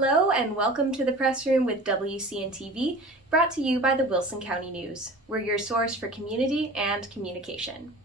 Hello and welcome to the Press Room with WCN TV, brought to you by the Wilson County News. We're your source for community and communication.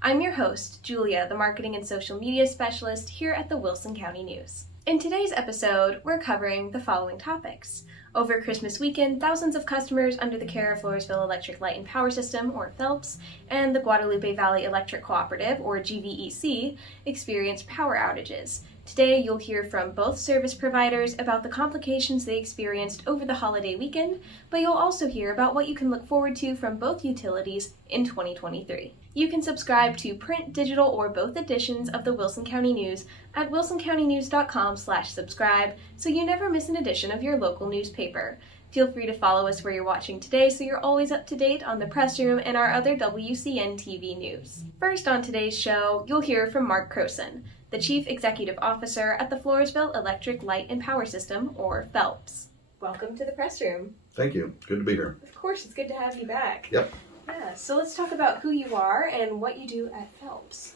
I'm your host, Julia, the Marketing and Social Media Specialist here at the Wilson County News. In today's episode, we're covering the following topics. Over Christmas weekend, thousands of customers under the care of Floresville Electric Light and Power System, or FELPS, and the Guadalupe Valley Electric Cooperative, or GVEC, experienced power outages. Today, you'll hear from both service providers about the complications they experienced over the holiday weekend, but you'll also hear about what you can look forward to from both utilities in 2023. You can subscribe to print, digital, or both editions of the Wilson County News at wilsoncountynews.com/subscribe so you never miss an edition of your local newspaper. Feel free to follow us where you're watching today so you're always up to date on the Press Room and our other WCN TV news. First on today's show, you'll hear from Mark Croson, the Chief Executive Officer at the Floresville Electric Light and Power System, or FELPS. Welcome to the Press Room. Thank you. Good to be here. Of course, it's good to have you back. Yep. Yeah, so let's talk about who you are and what you do at FELPS.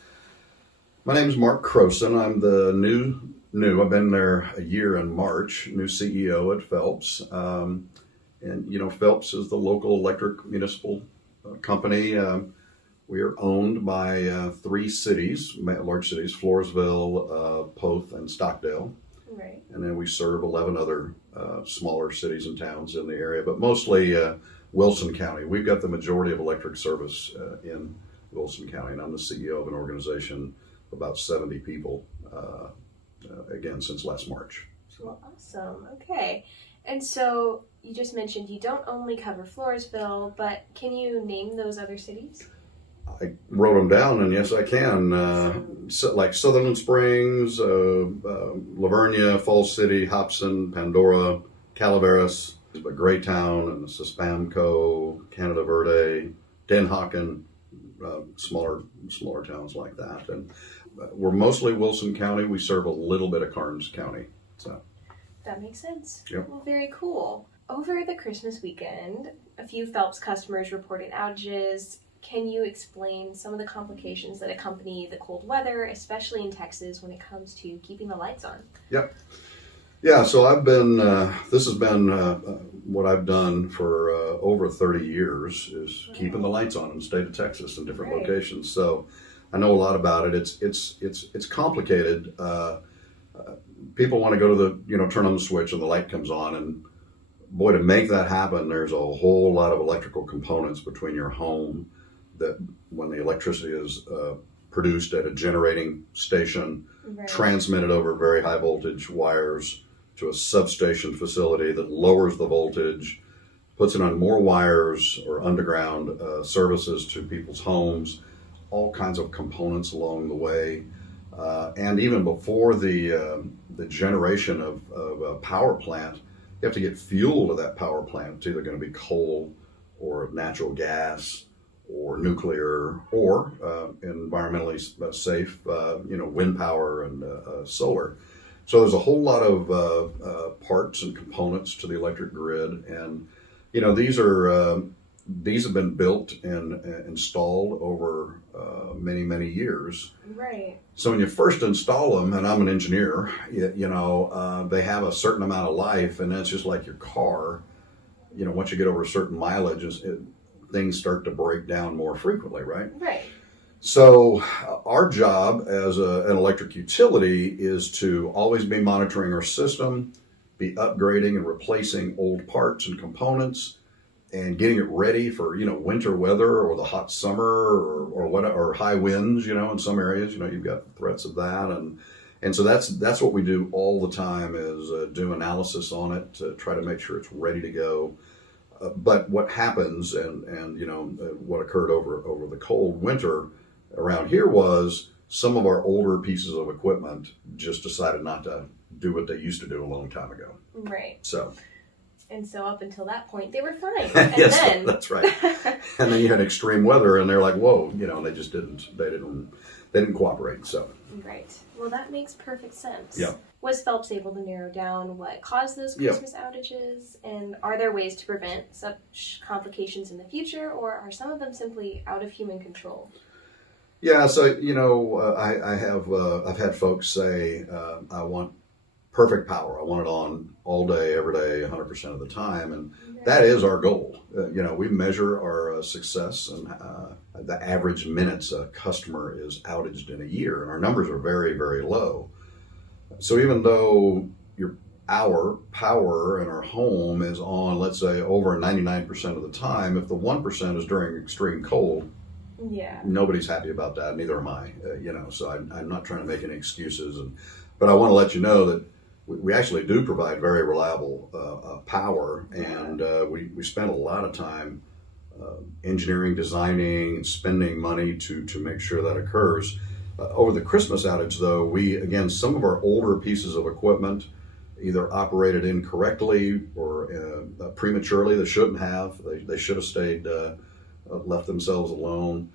My name is Mark Croson. I'm the new, I've been there a year in March, new CEO at FELPS. FELPS is the local electric municipal company. We are owned by three cities, large cities, Floresville, Poth, and Stockdale. Right. And then we serve 11 other smaller cities and towns in the area, but mostly Wilson County. We've got the majority of electric service in Wilson County, and I'm the CEO of an organization of about 70 people, again, since last March. Well, awesome. Okay. And so you just mentioned you don't only cover Floresville, but can you name those other cities? I wrote them down, and yes, I can. Like Sutherland Springs, Lavernia, Falls City, Hobson, Pandora, Calaveras, Greytown, and Sispamco, Canada Verde, Denhocken, smaller towns like that. And we're mostly Wilson County. We serve a little bit of Karnes County. So that makes sense. Yep. Well, very cool. Over the Christmas weekend, a few FELPS customers reported outages. Can you explain some of the complications that accompany the cold weather, especially in Texas, when it comes to keeping the lights on? Yep. Yeah, so this has been what I've done for over 30 years, is keeping the lights on in the state of Texas in different locations. So I know a lot about it. It's complicated. People want to go to turn on the switch and the light comes on, and boy, to make that happen, there's a whole lot of electrical components between your home, that when the electricity is produced at a generating station, transmitted over very high voltage wires to a substation facility that lowers the voltage, puts it on more wires or underground services to people's homes, all kinds of components along the way. And even before the generation of a power plant, you have to get fuel to that power plant. It's either going to be coal or natural gas or nuclear, or environmentally safe, wind power and solar. So there's a whole lot of parts and components to the electric grid, and these have been built and installed over many years. Right. So when you first install them, and I'm an engineer, they have a certain amount of life, and that's just like your car. Once you get over a certain mileage, things start to break down more frequently, right? Right. So our job as an electric utility is to always be monitoring our system, be upgrading and replacing old parts and components, and getting it ready for winter weather or the hot summer or high winds. In some areas, you've got threats of that, and so that's what we do all the time, is do analysis on it to try to make sure it's ready to go. But what happens, and what occurred over the cold winter around here, was some of our older pieces of equipment just decided not to do what they used to do a long time ago. Right. And so up until that point, they were fine. Yes, that's right. And then you had extreme weather, and they're like, whoa, they just didn't cooperate. So. Right. Well, that makes perfect sense. Yeah. Was FELPS able to narrow down what caused those Christmas outages? And are there ways to prevent such complications in the future, or are some of them simply out of human control? Yeah, so I've had folks say, I want perfect power. I want it on all day, every day, 100% of the time. And that is our goal. We measure our success and the average minutes a customer is outaged in a year. And our numbers are very, very low. So even though our power in our home is on, let's say, over 99% of the time, if the 1% is during extreme cold, nobody's happy about that. Neither am I. So I'm not trying to make any excuses. But I want to let you know that we actually do provide very reliable power, and we spend a lot of time engineering, designing, and spending money to make sure that occurs. Over the Christmas outage, though, some of our older pieces of equipment either operated incorrectly or prematurely. They shouldn't have. They should have stayed, left themselves alone.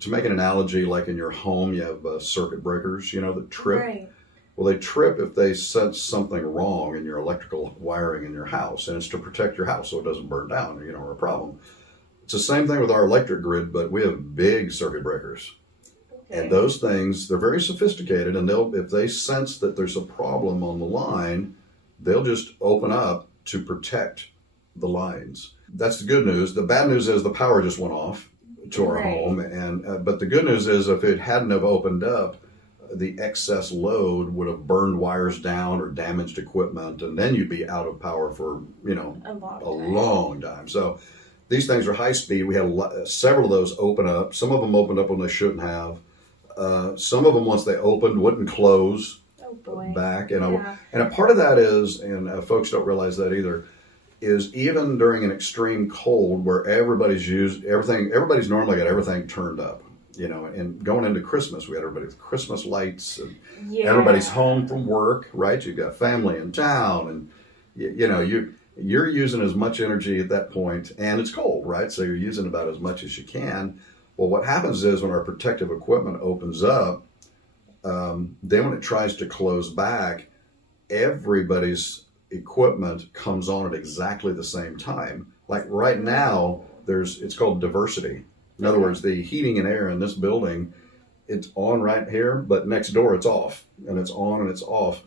To make an analogy, like in your home, you have circuit breakers, that trip. Right. Well, they trip if they sense something wrong in your electrical wiring in your house, and it's to protect your house so it doesn't burn down, or a problem. It's the same thing with our electric grid, but we have big circuit breakers. Okay. And those things, they're very sophisticated, and if they sense that there's a problem on the line, they'll just open up to protect the lines. That's the good news. The bad news is the power just went off to our home, and but the good news is if it hadn't have opened up, the excess load would have burned wires down or damaged equipment, and then you'd be out of power for a long time. So these things are high speed. We had several of those open up. Some of them opened up when they shouldn't have. Some of them, once they opened, wouldn't close back. And a part of that is, and folks don't realize that either, is even during an extreme cold where everybody's normally got everything turned up. And going into Christmas, we had everybody with Christmas lights, and everybody's home from work, right? You've got family in town, and you're using as much energy at that point, and it's cold, right? So you're using about as much as you can. Well, what happens is when our protective equipment opens up, then when it tries to close back, everybody's equipment comes on at exactly the same time. Like right now, it's called diversity. In other words, the heating and air in this building, it's on right here, but next door it's off, and it's on and it's off.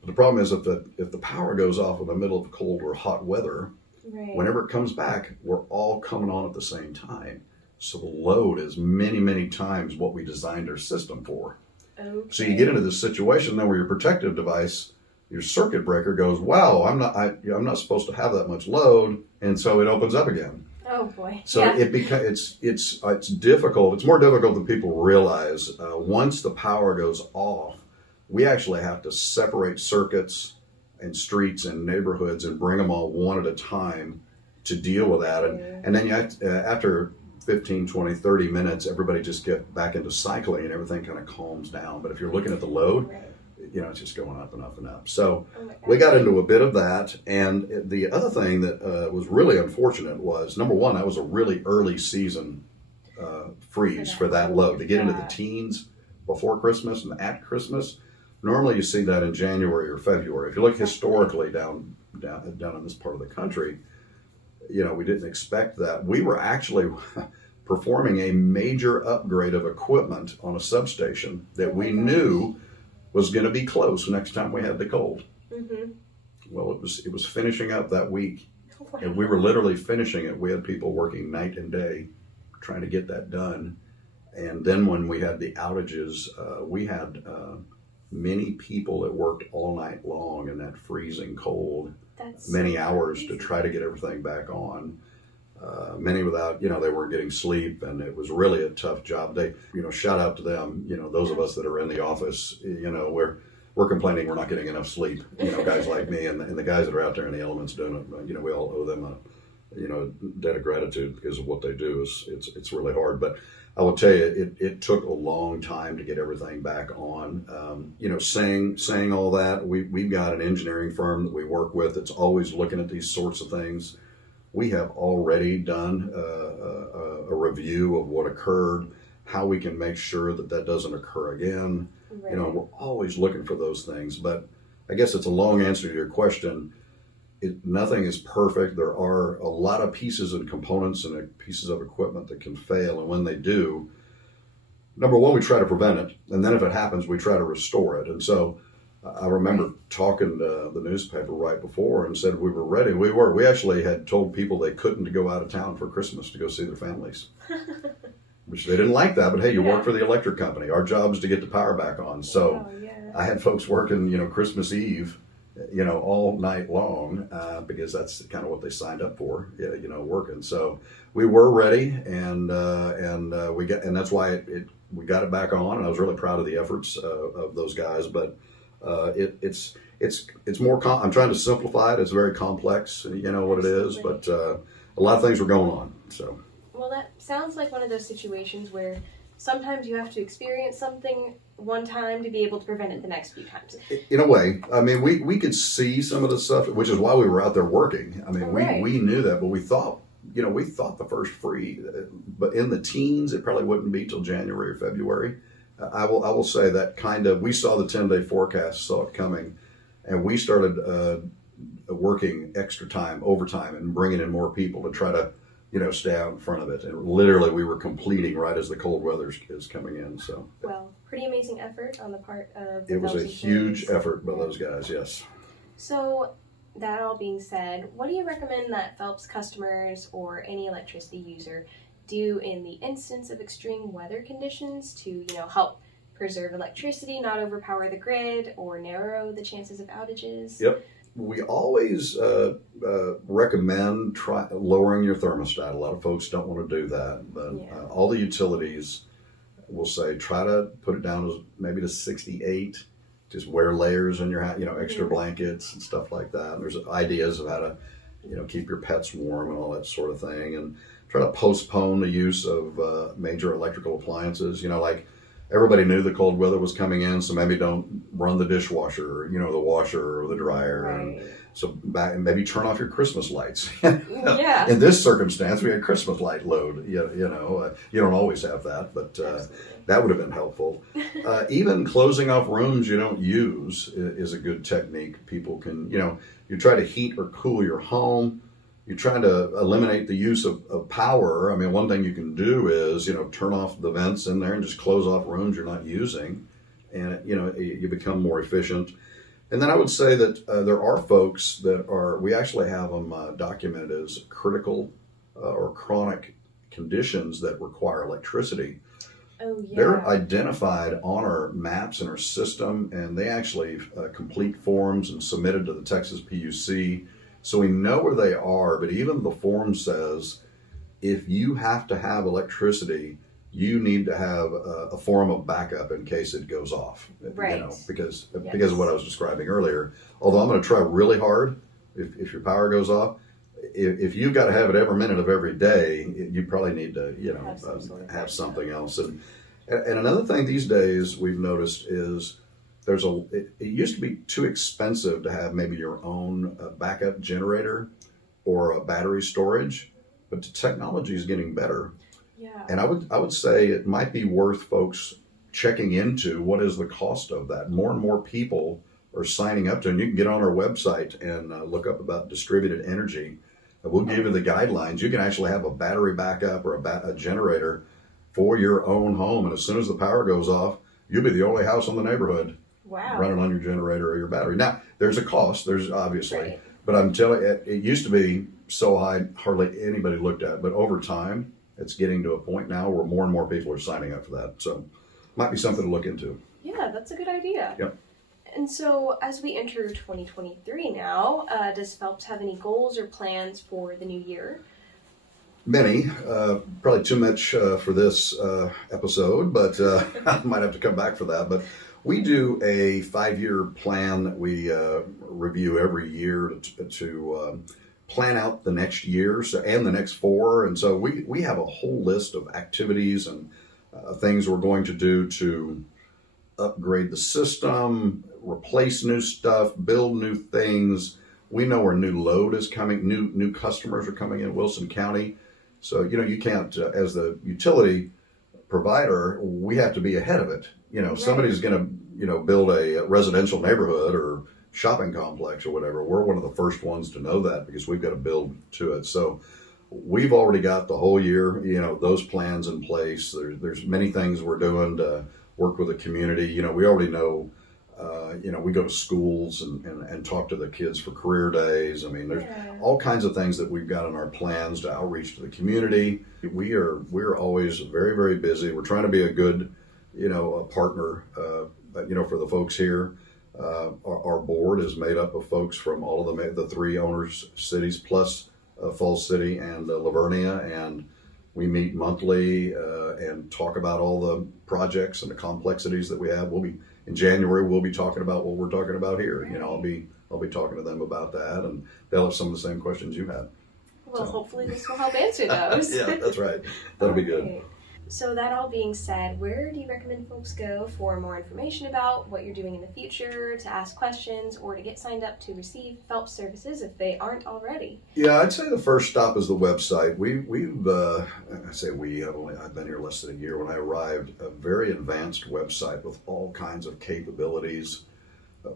But the problem is if the power goes off in the middle of cold or hot weather, whenever it comes back, we're all coming on at the same time. So the load is many, many times what we designed our system for. Okay. So you get into this situation then where your protective device, your circuit breaker goes, wow, I'm not supposed to have that much load, and so it opens up again. Oh boy! So it's difficult. It's more difficult than people realize. Once the power goes off, we actually have to separate circuits and streets and neighborhoods and bring them all one at a time to deal with that. And then after 15, 20, 30 minutes, everybody just get back into cycling and everything kind of calms down. But if you're looking at the load, it's just going up and up and up. So we got into a bit of that. And the other thing that was really unfortunate was, number one, that was a really early season freeze for that load. To get into the teens before Christmas and at Christmas, normally you see that in January or February. If you look historically down in this part of the country, we didn't expect that. We were actually performing a major upgrade of equipment on a substation that we knew was going to be close next time we had the cold. Mm-hmm. Well, it was finishing up that week, and we were literally finishing it. We had people working night and day trying to get that done. And then when we had the outages, we had many people that worked all night long in that freezing cold, many hours to try to get everything back on. Many without, they weren't getting sleep, and it was really a tough job. They, shout out to them, those of us that are in the office, we're complaining we're not getting enough sleep, guys like me and the guys that are out there in the elements doing it, we all owe them a debt of gratitude because of what they do. It's really hard. But I will tell you, it took a long time to get everything back on. Saying all that, we've got an engineering firm that we work with that's always looking at these sorts of things. We have already done a review of what occurred, how we can make sure that doesn't occur again. Right. We're always looking for those things. But I guess it's a long answer to your question. Nothing is perfect. There are a lot of pieces and components and pieces of equipment that can fail. And when they do, number one, we try to prevent it. And then if it happens, we try to restore it. And so I remember talking to the newspaper right before and said we were ready. We were. We actually had told people they couldn't go out of town for Christmas to go see their families. Which they didn't like that, but hey, you work for the electric company. Our job is to get the power back on. So I had folks working, Christmas Eve, all night long because that's kind of what they signed up for, working. So we were ready, and that's why we got it back on. And I was really proud of the efforts of those guys. But it's more. I'm trying to simplify it. It's very complex, what it is. But a lot of things were going on. So. Well, that sounds like one of those situations where sometimes you have to experience something one time to be able to prevent it the next few times. In a way, I mean, we could see some of the stuff, which is why we were out there working. I mean, we knew that, but we thought the first free, but in the teens, it probably wouldn't be till January or February. I will say that we saw the 10-day forecast, saw it coming, and we started working extra time, overtime, and bringing in more people to try to stay out in front of it. And literally we were completing right as the cold weather is coming in. So, well, pretty amazing effort on the part of it was a huge effort by those guys. Yes. So that all being said, what do you recommend that FELPS customers or any electricity user do in the instance of extreme weather conditions to, help preserve electricity, not overpower the grid, or narrow the chances of outages? Yep. We always recommend lowering your thermostat. A lot of folks don't want to do that, but all the utilities will say try to put it down maybe to 68. Just wear layers in your house, extra blankets and stuff like that. And there's ideas of how to, keep your pets warm and all that sort of thing, and try to postpone the use of major electrical appliances. Like. Everybody knew the cold weather was coming in, so maybe don't run the dishwasher, the washer or the dryer. Right. And so maybe turn off your Christmas lights. Yeah. In this circumstance, we had Christmas light load. You don't always have that, but that would have been helpful. Even closing off rooms you don't use is a good technique. People can, you try to heat or cool your home. You're trying to eliminate the use of power. I mean, one thing you can do is, turn off the vents in there and just close off rooms you're not using. And, you become more efficient. And then I would say that there are folks we actually have them documented as critical or chronic conditions that require electricity. Oh, yeah. They're identified on our maps in our system, and they actually complete forms and submitted to the Texas PUC. So we know where they are, but even the form says if you have to have electricity, you need to have a form of backup in case it goes off. Right. Because of what I was describing earlier. Although I'm going to try really hard if your power goes off. If you've got to have it every minute of every day, you probably need to have something else. And another thing these days we've noticed is it used to be too expensive to have maybe your own backup generator or a battery storage, but the technology is getting better. Yeah. And I would say it might be worth folks checking into what is the cost of that. More and more people are signing up to, and you can get on our website and look up about distributed energy. We'll give you the guidelines. You can actually have a battery backup or a generator for your own home, and as soon as the power goes off, you'll be the only house in the neighborhood. Wow. Running on your generator or your battery. Now, there's a cost, there's obviously, right. But I'm telling you, it used to be so high, hardly anybody looked at it. But over time, it's getting to a point now where more and more people are signing up for that. So, might be something to look into. Yeah, that's a good idea. Yep. And so, as we enter 2023 now, does FELPS have any goals or plans for the new year? Many, probably too much for this episode, but I might have to come back for that. But we do a 5-year plan that we review every year to plan out the next year and the next 4. And so we have a whole list of activities and things we're going to do to upgrade the system, replace new stuff, build new things. We know where new load is coming, new customers are coming in Wilson County. So, you can't, as the utility provider, we have to be ahead of it. Right. Somebody's going to, build a residential neighborhood or shopping complex or whatever. We're one of the first ones to know that because we've got to build to it. So we've already got the whole year, those plans in place. There's many things we're doing to work with the community. We already know We go to schools and talk to the kids for career days. I mean, there's all kinds of things that we've got in our plans to outreach to the community. We're always very, very busy. We're trying to be a good, a partner, for the folks here. Our board is made up of folks from all of the three owners cities plus Falls City and Lavernia, and we meet monthly and talk about all the projects and the complexities that we have. In January, we'll be talking about what we're talking about here. I'll be talking to them about that, and they'll have some of the same questions you had. Well, hopefully this will help answer those. Yeah, that's right. That'll be good. So that all being said, where do you recommend folks go for more information about what you're doing in the future, to ask questions, or to get signed up to receive FELPS services if they aren't already? Yeah, I'd say the first stop is the website. I've been here less than a year. When I arrived, a very advanced website with all kinds of capabilities.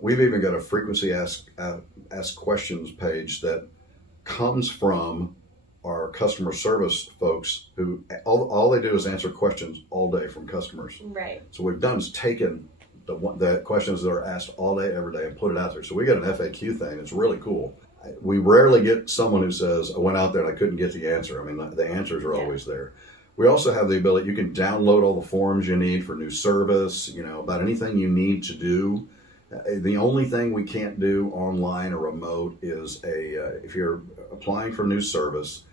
We've even got a frequency ask questions page that comes from our customer service folks who all they do is answer questions all day from customers. Right. So what we've done is taken the questions that are asked all day, every day, and put it out there. So we got an FAQ thing. It's really cool. We rarely get someone who says, I went out there and I couldn't get the answer. I mean, the answers are always there. We also have the ability, you can download all the forms you need for new service, about anything you need to do. The only thing we can't do online or remote is if you're applying for new service,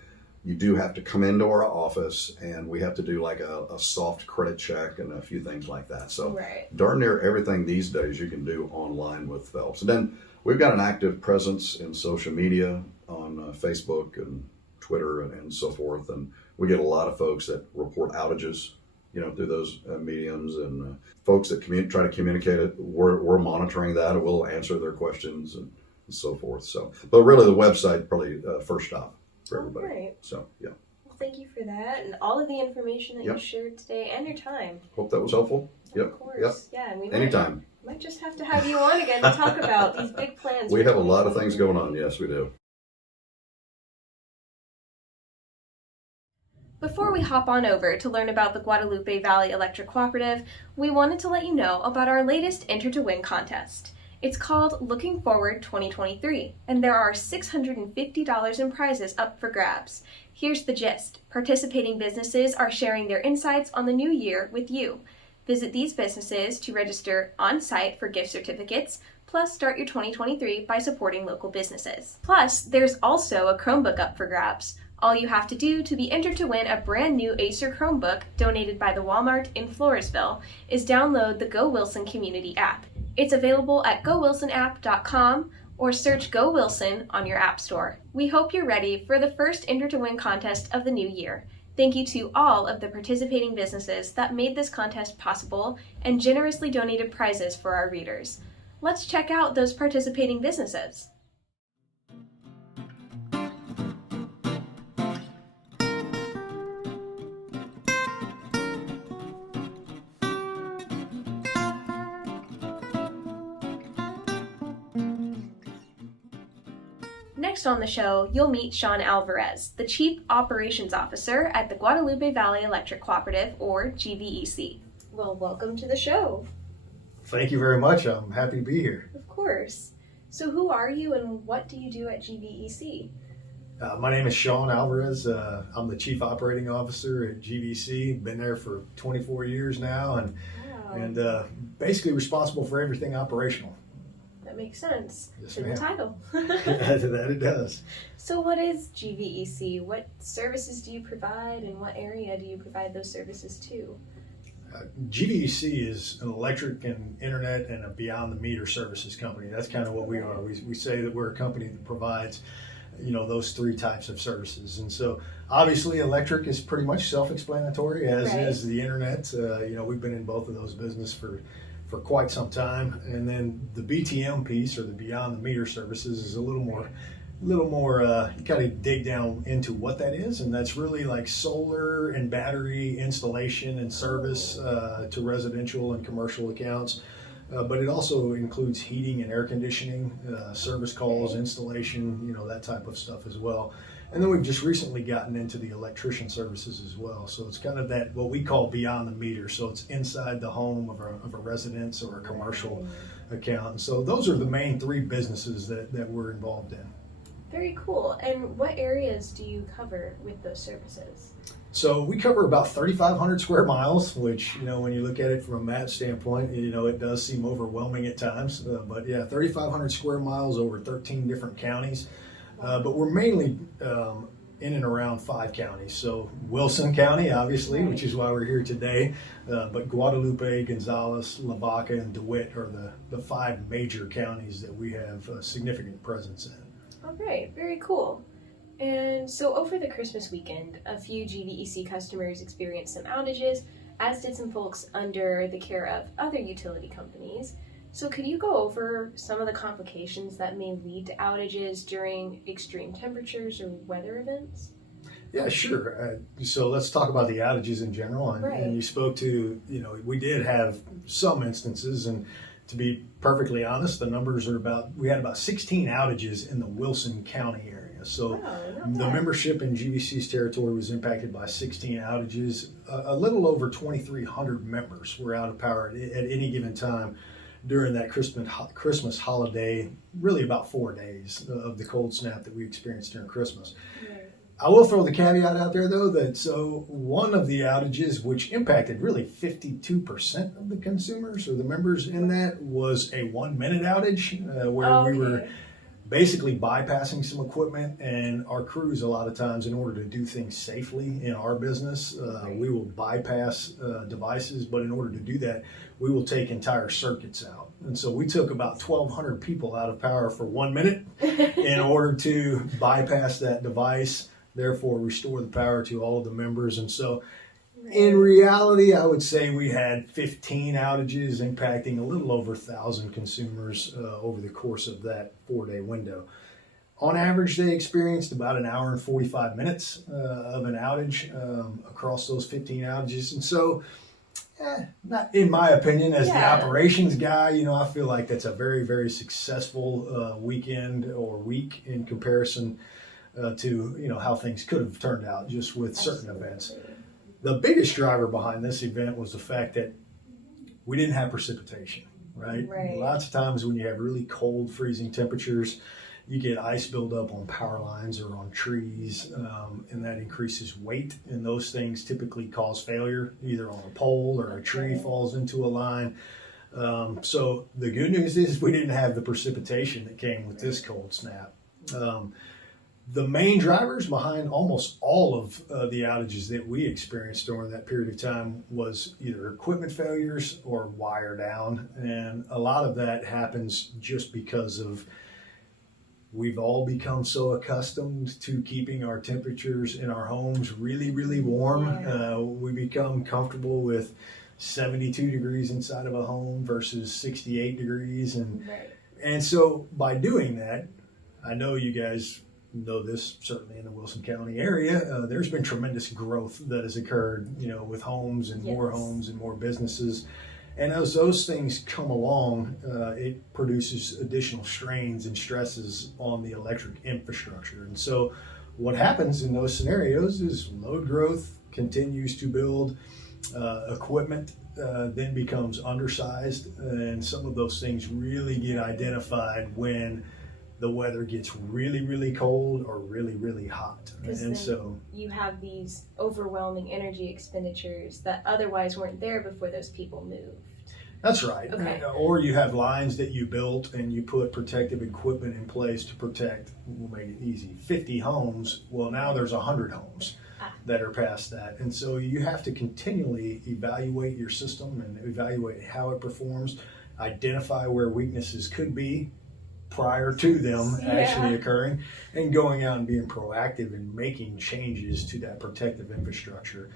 you do have to come into our office and we have to do like a soft credit check and a few things like that. So darn near everything these days you can do online with FELPS. And then we've got an active presence in social media on Facebook and Twitter and so forth. And we get a lot of folks that report outages, through those mediums, and folks that try to communicate it. We're monitoring that, and we'll answer their questions and so forth. So, but really the website probably first stop for everybody. Right. So, yeah. Well, thank you for that and all of the information that you shared today and your time. Hope that was helpful. Of course. Yep. Yeah. And we Anytime. Might just have to have you on again to talk about these big plans. We have a lot of things going on. Yes, we do. Before we hop on over to learn about the Guadalupe Valley Electric Cooperative, we wanted to let you know about our latest Enter to Win contest. It's called Looking Forward 2023, and there are $650 in prizes up for grabs. Here's the gist. Participating businesses are sharing their insights on the new year with you. Visit these businesses to register on-site for gift certificates, plus start your 2023 by supporting local businesses. Plus, there's also a Chromebook up for grabs. All you have to do to be entered to win a brand new Acer Chromebook donated by the Walmart in Floresville is download the Go Wilson Community app. It's available at gowilsonapp.com or search Go Wilson on your app store. We hope you're ready for the first Enter to Win contest of the new year. Thank you to all of the participating businesses that made this contest possible and generously donated prizes for our readers. Let's check out those participating businesses. Next on the show, you'll meet Sean Alvarez, the Chief Operations Officer at the Guadalupe Valley Electric Cooperative, or GVEC. Well, welcome to the show. Thank you very much. I'm happy to be here. Of course. So who are you and what do you do at GVEC? My name is Sean Alvarez. I'm the Chief Operating Officer at GVEC. Been there for 24 years now and basically responsible for everything operational. That makes sense. Yes, to the title. That it does. So what is GVEC? What services do you provide and what area do you provide those services to? GVEC is an electric and internet and a beyond the meter services company. That's kind of what we are. We say that we're a company that provides, those three types of services. And so obviously electric is pretty much self-explanatory, as is the internet. We've been in both of those business for quite some time. And then the BTM piece, or the beyond the meter services, is a little more you kind of dig down into what that is, and that's really like solar and battery installation and service to residential and commercial accounts. But it also includes heating and air conditioning, service calls, installation, that type of stuff as well. And then we've just recently gotten into the electrician services as well. So it's kind of that, what we call beyond the meter. So it's inside the home of a residence or a commercial account. And so those are the main three businesses that we're involved in. Very cool. And what areas do you cover with those services? So we cover about 3,500 square miles, which, when you look at it from a map standpoint, it does seem overwhelming at times. But yeah, 3,500 square miles over 13 different counties. But we're mainly in and around 5 counties. So Wilson County, obviously, which is why we're here today. But Guadalupe, Gonzales, Lavaca, and DeWitt are the 5 major counties that we have a significant presence in. All right, very cool. And so over the Christmas weekend, a few GVEC customers experienced some outages, as did some folks under the care of other utility companies. So could you go over some of the complications that may lead to outages during extreme temperatures or weather events? Yeah, sure. So let's talk about the outages in general. And you spoke to, we did have some instances, and to be perfectly honest, the numbers are we had about 16 outages in the Wilson County area. So the membership in GVC's territory was impacted by 16 outages. A little over 2,300 members were out of power at any given time during that Christmas holiday, really about 4 days of the cold snap that we experienced during Christmas. Right. I will throw the caveat out there, though, that one of the outages, which impacted really 52% of the consumers or the members in that, was a 1-minute outage where we were basically bypassing some equipment. And our crews, a lot of times, in order to do things safely in our business, we will bypass devices. But in order to do that, we will take entire circuits out. And so we took about 1,200 people out of power for 1 minute in order to bypass that device, therefore restore the power to all of the members. And so in reality, I would say we had 15 outages impacting a little over 1,000 consumers over the course of that 4-day window. On average, they experienced about an hour and 45 minutes of an outage across those 15 outages. And so, not in my opinion, as the operations guy, I feel like that's a very, very successful weekend or week in comparison to how things could have turned out just with certain events. The biggest driver behind this event was the fact that we didn't have precipitation, right? Lots of times when you have really cold, freezing temperatures, you get ice buildup on power lines or on trees, and that increases weight, and those things typically cause failure, either on a pole or a tree falls into a line. So the good news is we didn't have the precipitation that came with this cold snap. The main drivers behind almost all of the outages that we experienced during that period of time was either equipment failures or wire down. And a lot of that happens just because of we've all become so accustomed to keeping our temperatures in our homes really, really warm. We become comfortable with 72 degrees inside of a home versus 68 degrees. And so by doing that, I know you guys know this, certainly in the Wilson County area, there's been tremendous growth that has occurred, with homes and more homes and more businesses. And as those things come along, it produces additional strains and stresses on the electric infrastructure. And so what happens in those scenarios is load growth continues to build, equipment then becomes undersized, and some of those things really get identified when the weather gets really, really cold or really, really hot. And so you have these overwhelming energy expenditures that otherwise weren't there before those people moved. That's right. Okay. Or you have lines that you built and you put protective equipment in place to protect, we'll make it easy, 50 homes. Well, now there's 100 homes that are past that. And so you have to continually evaluate your system and evaluate how it performs, identify where weaknesses could be prior to them actually occurring, and going out and being proactive and making changes to that protective infrastructure.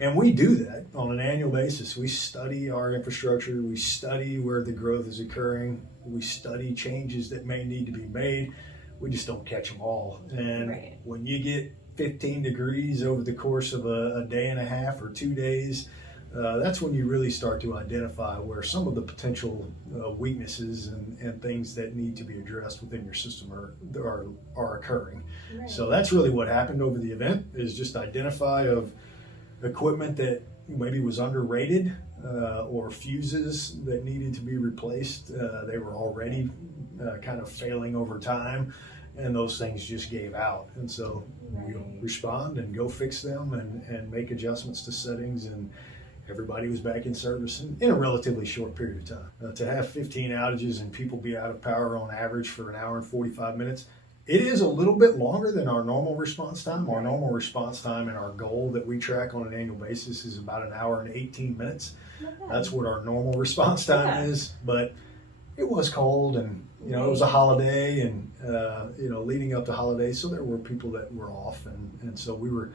And we do that on an annual basis. We study our infrastructure, we study where the growth is occurring, we study changes that may need to be made. We just don't catch them all. And when you get 15 degrees over the course of a day and a half or 2 days, that's when you really start to identify where some of the potential weaknesses and things that need to be addressed within your system are occurring. So that's really what happened over the event, is just identify of equipment that maybe was underrated, or fuses that needed to be replaced. They were already kind of failing over time, and those things just gave out. And so we'll respond and go fix them and make adjustments to settings, and everybody was back in service in a relatively short period of time. To have 15 outages and people be out of power on average for an hour and 45 minutes, it is a little bit longer than our normal response time. Our normal response time and our goal that we track on an annual basis is about an hour and 18 minutes. That's what our normal response time is. But it was cold, and it was a holiday, and leading up to holidays, so there were people that were off, and so we were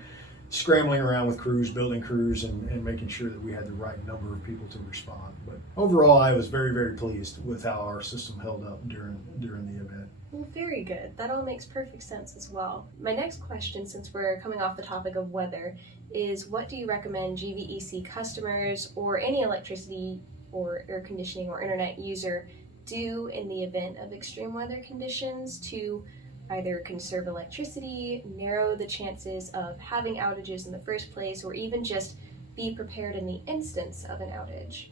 scrambling around with crews, building crews, and making sure that we had the right number of people to respond. But overall, I was very, very pleased with how our system held up during the event. Well, very good. That all makes perfect sense as well. My next question, since we're coming off the topic of weather, is what do you recommend GVEC customers or any electricity or air conditioning or internet user do in the event of extreme weather conditions to either conserve electricity, narrow the chances of having outages in the first place, or even just be prepared in the instance of an outage?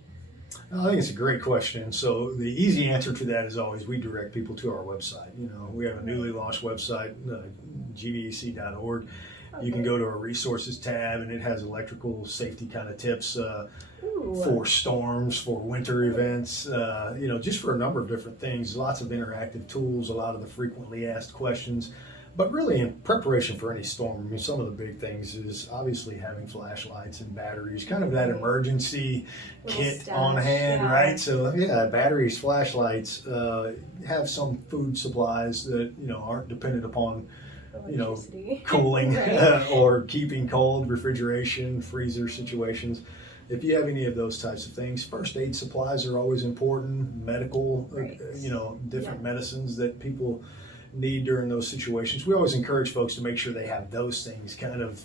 I think it's a great question. So the easy answer to that is always we direct people to our website. We have a newly launched website, gvec.org. You can go to our resources tab, and it has electrical safety kind of tips for storms, for winter events, just for a number of different things. Lots of interactive tools, a lot of the frequently asked questions. But really, in preparation for any storm, some of the big things is obviously having flashlights and batteries, kind of that emergency kit on hand, right? So batteries, flashlights, have some food supplies that aren't dependent upon cooling or keeping cold, refrigeration, freezer situations. If you have any of those types of things, first aid supplies are always important. Medical, different medicines that people need during those situations. We always encourage folks to make sure they have those things kind of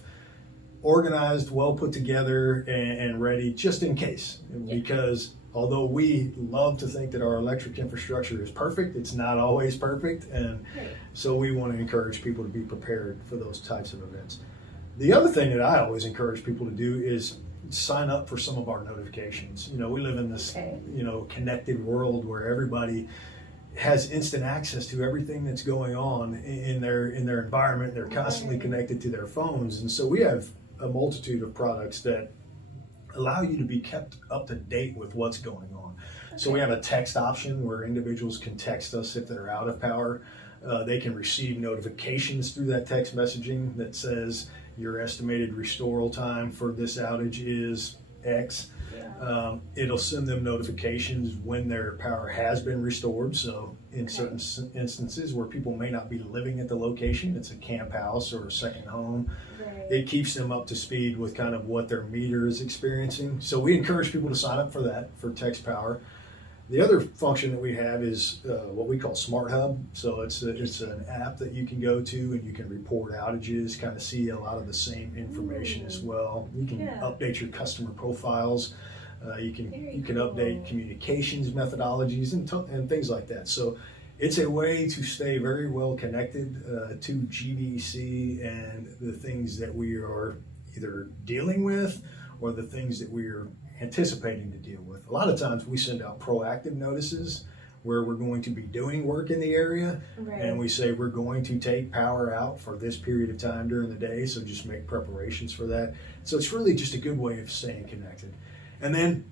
organized, well put together, and ready just in case. Because although we love to think that our electric infrastructure is perfect, it's not always perfect. And so we want to encourage people to be prepared for those types of events. The other thing that I always encourage people to do is sign up for some of our notifications. We live in this, connected world where everybody has instant access to everything that's going on in their environment. They're constantly connected to their phones. And so we have a multitude of products that allow you to be kept up to date with what's going on. So we have a text option where individuals can text us if they're out of power. They can receive notifications through that text messaging that says your estimated restoral time for this outage is X. It'll send them notifications when their power has been restored. So in certain instances where people may not be living at the location, it's a camp house or a second home, it keeps them up to speed with kind of what their meter is experiencing. So we encourage people to sign up for that, for text power. The other function that we have is what we call Smart Hub. So it's an app that you can go to, and you can report outages, kind of see a lot of the same information as well. You can update your customer profiles. You can update communications methodologies and things like that. So it's a way to stay very well connected to GVEC and the things that we are either dealing with or the things that we are anticipating to deal with. A lot of times we send out proactive notices where we're going to be doing work in the area, and we say we're going to take power out for this period of time during the day, so just make preparations for that. So it's really just a good way of staying connected. And then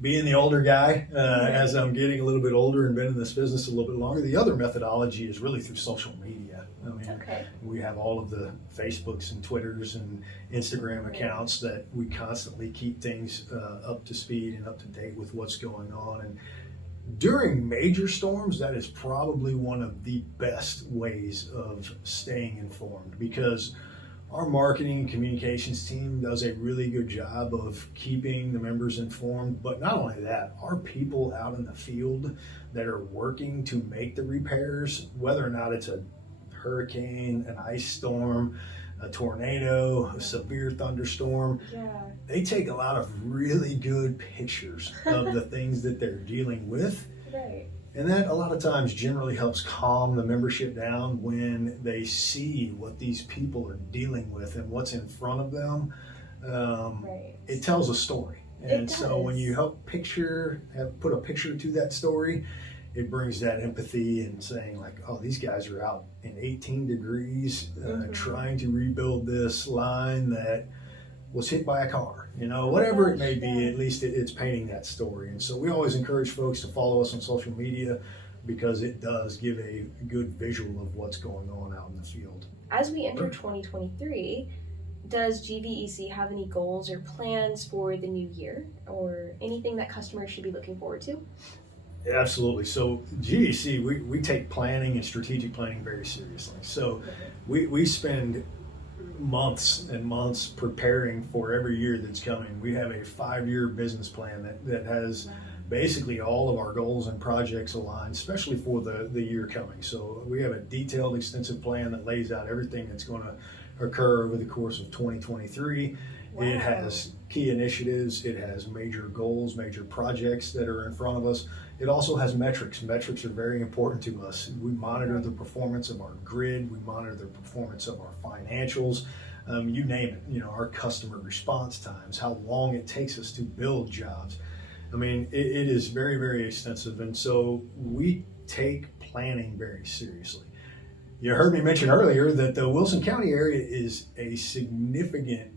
being the older guy, as I'm getting a little bit older and been in this business a little bit longer, the other methodology is really through social media. I mean, we have all of the Facebooks and Twitters and Instagram accounts that we constantly keep things up to speed and up to date with what's going on. And during major storms, that is probably one of the best ways of staying informed, because our marketing and communications team does a really good job of keeping the members informed. But not only that, our people out in the field that are working to make the repairs, whether or not it's a hurricane, an ice storm, a tornado, a severe thunderstorm, they take a lot of really good pictures of the things that they're dealing with. And that a lot of times generally helps calm the membership down when they see what these people are dealing with and what's in front of them. it tells a story. And so when does. you help put a picture to that story, it brings that empathy and saying like, oh, these guys are out in 18 degrees trying to rebuild this line that was hit by a car, whatever it may be. At least it's painting that story. And so we always encourage folks to follow us on social media, because it does give a good visual of what's going on out in the field. As we enter 2023, does GVEC have any goals or plans for the new year, or anything that customers should be looking forward to? Absolutely. So GVEC, we take planning and strategic planning very seriously. So we spend months and months preparing for every year that's coming. We have a 5-year business plan that has basically all of our goals and projects aligned, especially for the year coming. So we have a detailed, extensive plan that lays out everything that's going to occur over the course of 2023. Wow. It has key initiatives, it has major goals, major projects that are in front of us. It also has metrics. Metrics are very important to us. We monitor the performance of our grid, we monitor the performance of our financials, you name it, our customer response times, how long it takes us to build jobs. I mean, it is very, very extensive, and so we take planning very seriously. You heard me mention earlier that the Wilson County area is a significant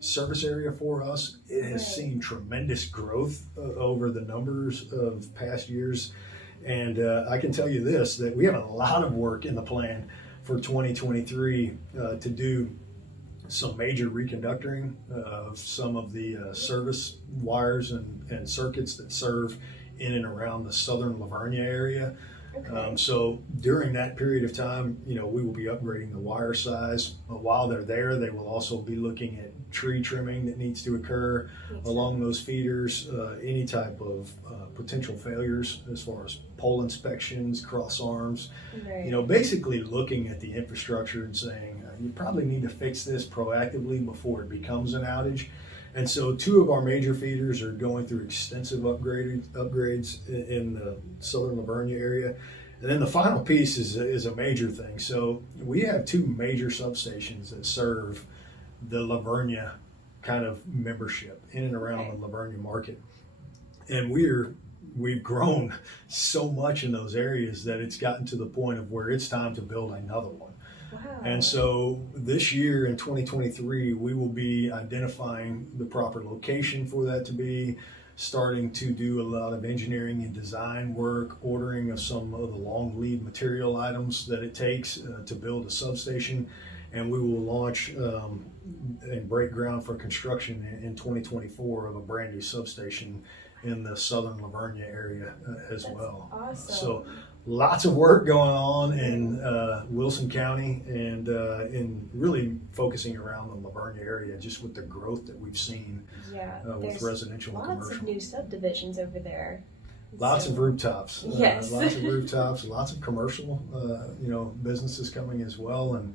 service area for us. It has seen tremendous growth over the numbers of past years, and I can tell you this, that we have a lot of work in the plan for 2023 to do some major reconductoring of some of the service wires and circuits that serve in and around the southern Livonia area. Okay. So during that period of time, we will be upgrading the wire size. While they're there, they will also be looking at tree trimming that needs to occur along those feeders, any type of potential failures as far as pole inspections, cross arms, basically looking at the infrastructure and saying, you probably need to fix this proactively before it becomes an outage. And so 2 of our major feeders are going through extensive upgrades in the southern Livonia area. And then the final piece is a major thing. So we have 2 major substations that serve the Livonia kind of membership in and around the Livonia market. And we've grown so much in those areas that it's gotten to the point of where it's time to build another one. Wow. And so this year in 2023, we will be identifying the proper location for that to be, starting to do a lot of engineering and design work, ordering of some of the long lead material items that it takes to build a substation. And we will launch and break ground for construction in 2024 of a brand new substation in the southern Livonia area as well. Awesome. So lots of work going on in Wilson County, and in really focusing around the Livonia area, just with the growth that we've seen with residential and commercial. Lots of new subdivisions over there. Lots of rooftops. Yes. Lots of rooftops, lots of commercial, businesses coming as well. And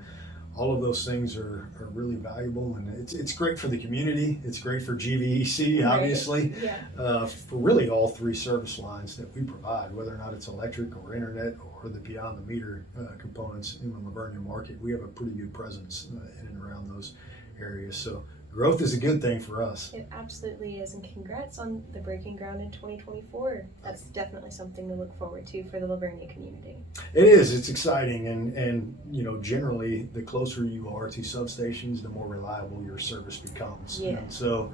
all of those things are really valuable, and it's great for the community. It's great for GVEC, obviously, for really all 3 service lines that we provide, whether or not it's electric or internet or the beyond the meter components in the Livonia market. We have a pretty good presence in and around those areas. So growth is a good thing for us. It absolutely is, and congrats on the breaking ground in 2024. That's definitely something to look forward to for the Livonia community. It is. It's exciting, and generally the closer you are to substations, the more reliable your service becomes. Yeah. And so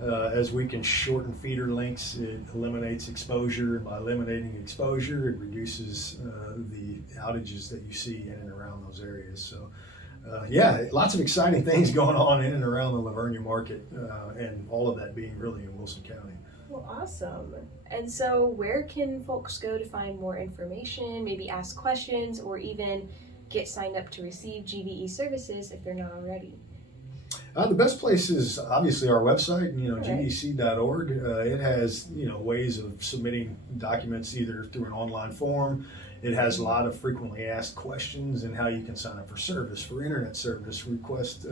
as we can shorten feeder lengths, it eliminates exposure, and by eliminating exposure, it reduces the outages that you see in and around those areas. So lots of exciting things going on in and around the Livonia market, and all of that being really in Wilson County. Well, awesome. And so where can folks go to find more information, maybe ask questions, or even get signed up to receive GVE services if they're not already? The best place is obviously our website, gvec.org. It has, ways of submitting documents either through an online form. It has a lot of frequently asked questions and how you can sign up for service, for internet service, request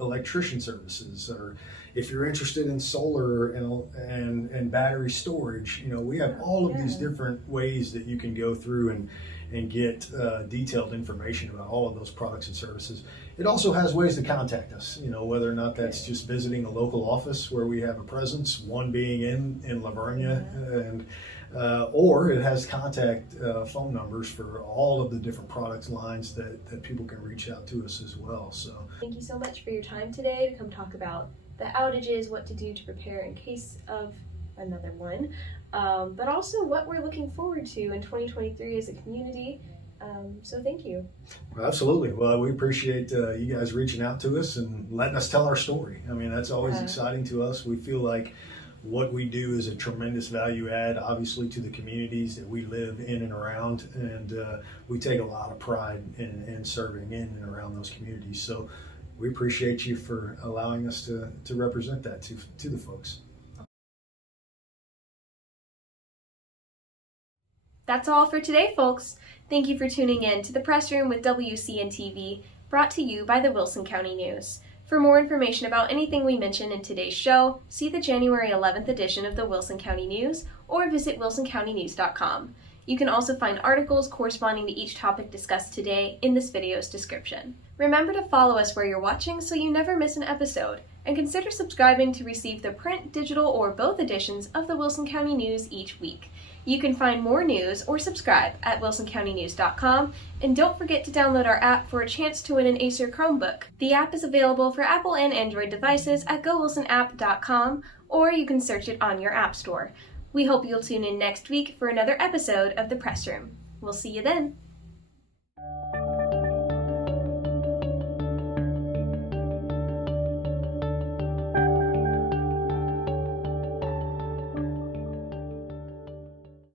electrician services, or if you're interested in solar and battery storage, we have all of these different ways that you can go through and get detailed information about all of those products and services. It also has ways to contact us, whether or not that's just visiting a local office where we have a presence, one being in Livonia, and or it has contact phone numbers for all of the different products lines that people can reach out to us as well. So thank you so much for your time today to come talk about the outages, what to do to prepare in case of another one, but also what we're looking forward to in 2023 as a community. So thank you. Absolutely. Well, we appreciate you guys reaching out to us and letting us tell our story. I mean, that's always exciting to us. We feel like what we do is a tremendous value add, obviously, to the communities that we live in and around, and we take a lot of pride in serving in and around those communities. So we appreciate you for allowing us to represent that to the folks. That's all for today, folks. Thank you for tuning in to the Press Room with WCN TV, brought to you by the Wilson County News. For more information about anything we mentioned in today's show, see the January 11th edition of the Wilson County News or visit wilsoncountynews.com. You can also find articles corresponding to each topic discussed today in this video's description. Remember to follow us where you're watching so you never miss an episode, and consider subscribing to receive the print, digital, or both editions of the Wilson County News each week. You can find more news or subscribe at wilsoncountynews.com, and don't forget to download our app for a chance to win an Acer Chromebook. The app is available for Apple and Android devices at gowilsonapp.com, or you can search it on your app store. We hope you'll tune in next week for another episode of The Press Room. We'll see you then.